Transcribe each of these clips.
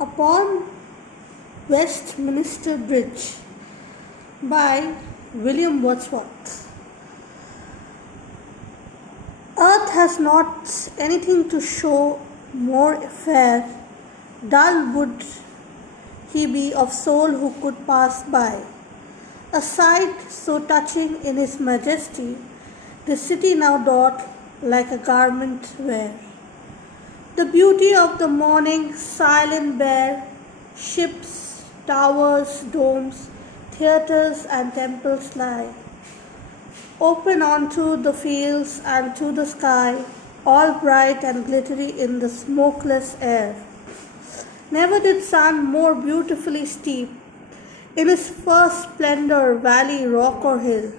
Upon Westminster Bridge by William Wordsworth. Earth has not anything to show more fair, dull would he be of soul who could pass by. A sight so touching in its majesty, the city now doth like a garment wear. The beauty of the morning, silent bare, ships, towers, domes, theatres and temples lie, open onto the fields and to the sky, all bright and glittery in the smokeless air. Never did sun more beautifully steep in its first splendor valley, rock or hill.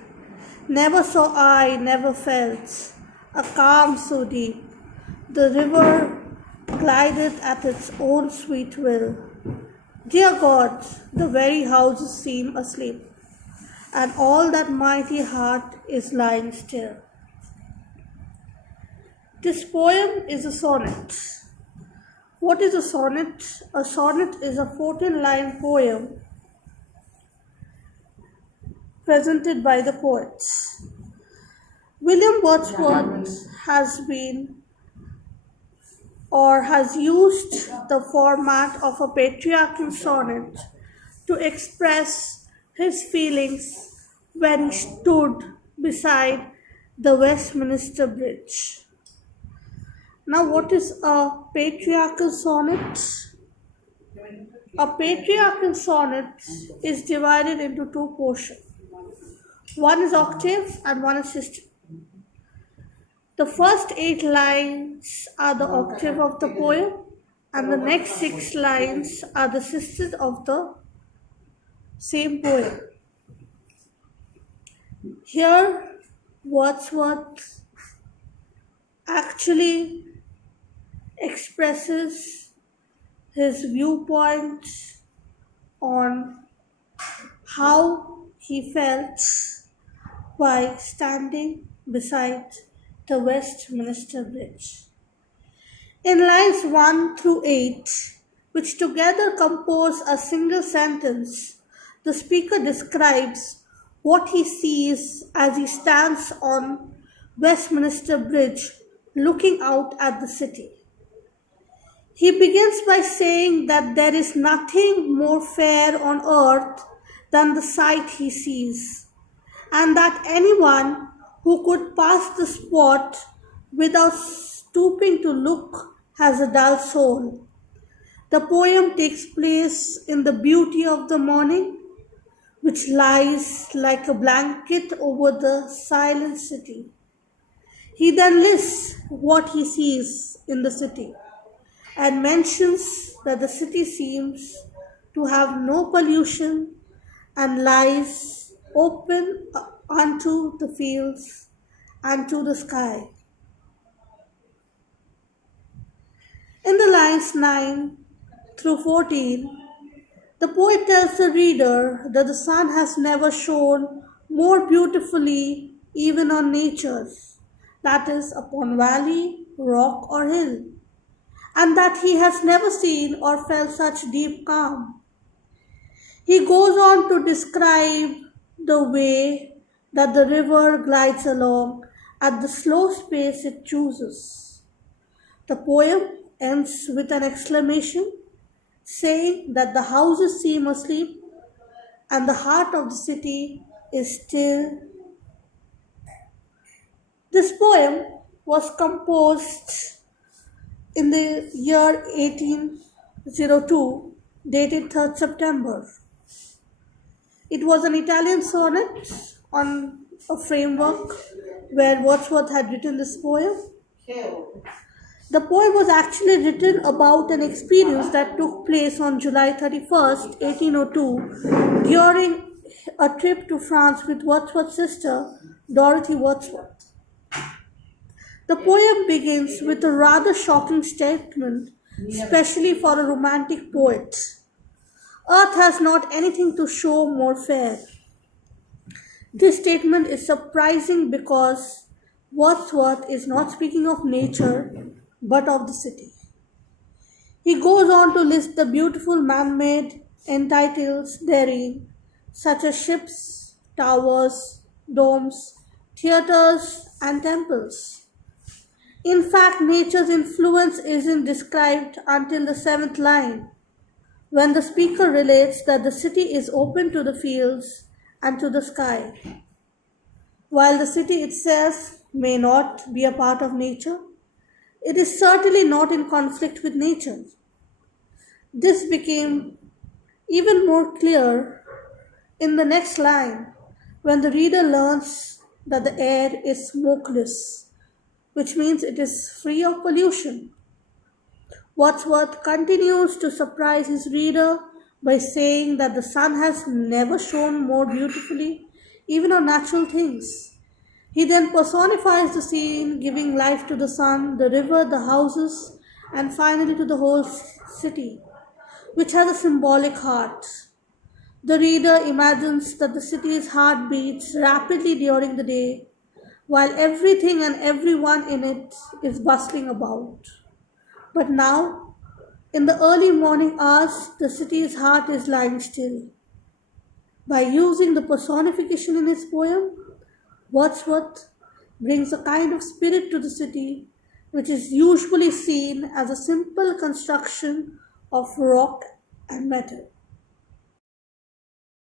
Never saw I, never felt a calm so deep. The river glideth at its own sweet will. Dear God, the very houses seem asleep, and all that mighty heart is lying still. This poem is a sonnet. What is a sonnet? A sonnet is a 14-line poem presented by the poets. William Wordsworth has used the format of a patriarchal sonnet to express his feelings when he stood beside the Westminster Bridge. Now, what is a patriarchal sonnet? A patriarchal sonnet is divided into two portions. One is octave and one is system. The first 8 lines are the octave of the poem, and the next 6 lines are the sisters of the same poem. Here, Wordsworth actually expresses his viewpoint on how he felt while standing beside the Westminster Bridge. In lines 1 through 8, which together compose a single sentence, the speaker describes what he sees as he stands on Westminster Bridge looking out at the city. He begins by saying that there is nothing more fair on earth than the sight he sees, and that anyone who could pass the spot without stooping to look has a dull soul. The poem takes place in the beauty of the morning, which lies like a blanket over the silent city. He then lists what he sees in the city and mentions that the city seems to have no pollution and lies open unto the fields and to the sky. In the lines 9 through 14, the poet tells the reader that the sun has never shone more beautifully even on nature, that is, upon valley, rock or hill, and that he has never seen or felt such deep calm. He goes on to describe the way that the river glides along at the slow pace it chooses. The poem ends with an exclamation saying that the houses seem asleep and the heart of the city is still. This poem was composed in the year 1802, dated 3rd September. It was an Italian sonnet on a framework where Wordsworth had written this poem. The poem was actually written about an experience that took place on July 31st, 1802, during a trip to France with Wordsworth's sister, Dorothy Wordsworth. The poem begins with a rather shocking statement, especially for a romantic poet. Earth has not anything to show more fair. This statement is surprising because Wordsworth is not speaking of nature but of the city. He goes on to list the beautiful man-made entitles therein, such as ships, towers, domes, theatres, and temples. In fact, nature's influence isn't described until the seventh line, when the speaker relates that the city is open to the fields and to the sky. While the city itself may not be a part of nature, it is certainly not in conflict with nature. This became even more clear in the next line when the reader learns that the air is smokeless, which means it is free of pollution. Wordsworth continues to surprise his reader by saying that the sun has never shone more beautifully, even on natural things. He then personifies the scene, giving life to the sun, the river, the houses, and finally to the whole city, which has a symbolic heart. The reader imagines that the city's heart beats rapidly during the day, while everything and everyone in it is bustling about. But now, in the early morning hours, the city's heart is lying still. By using the personification in his poem, Wordsworth brings a kind of spirit to the city which is usually seen as a simple construction of rock and metal.